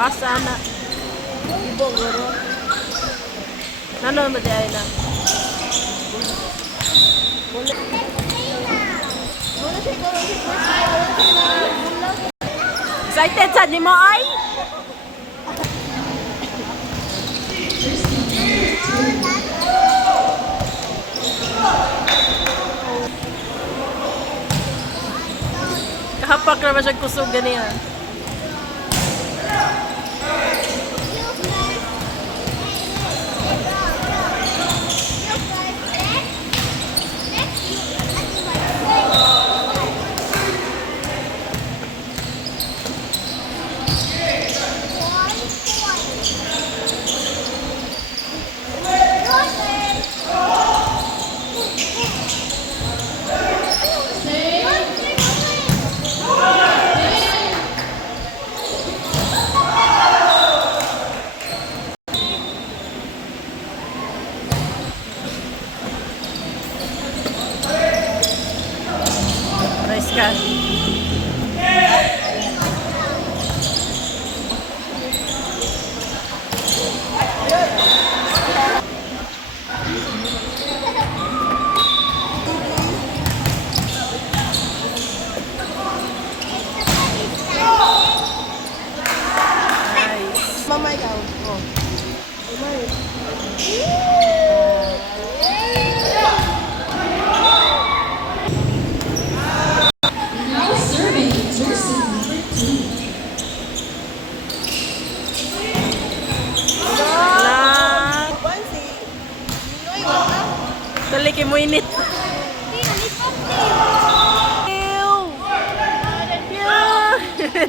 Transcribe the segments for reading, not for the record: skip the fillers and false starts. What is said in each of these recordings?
Kasana. Ibo guro. Nanon mo di ay na. Excited sa di mo ay? Kahapak na siya kusog ganiyan. Nice catch. Mamay daw. Oh. Mamay. Now serving jersey number 2. Na. Bansi. Ninoy wala. Dali kay mo init.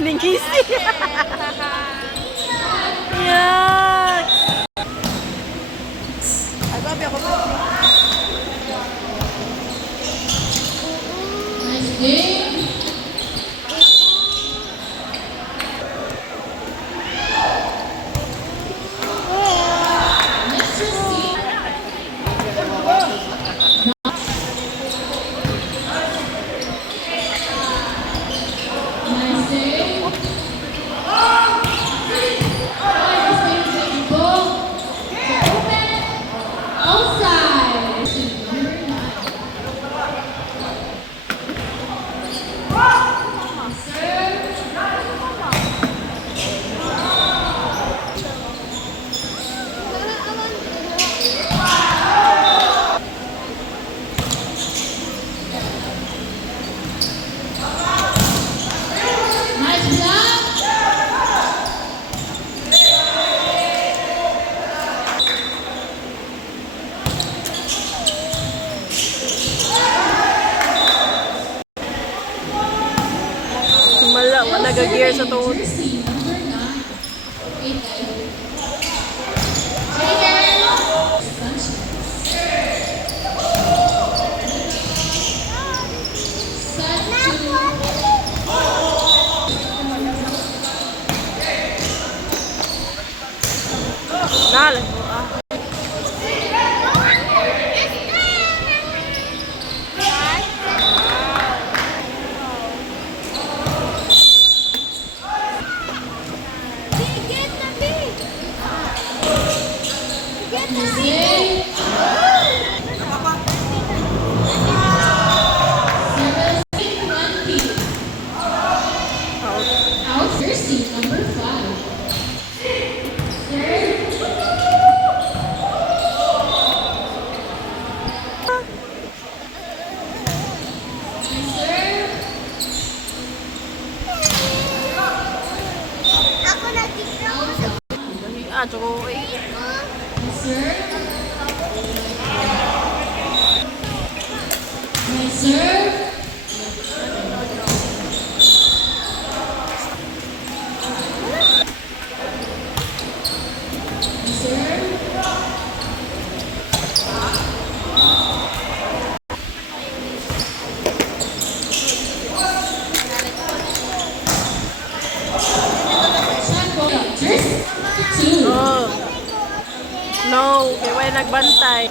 Ningisi. Yes. Agabi ako pa. Nice game. Next receive. Nice save. Outside. Number 9. Nice block. Himala, wala nag-gear sa tuhod. Jersey number 9. Wait. Nalang mo ah. Out jersey number 5. Ah, tsoko eh. Nice serve. Oh. No, kaya wala nagbantay.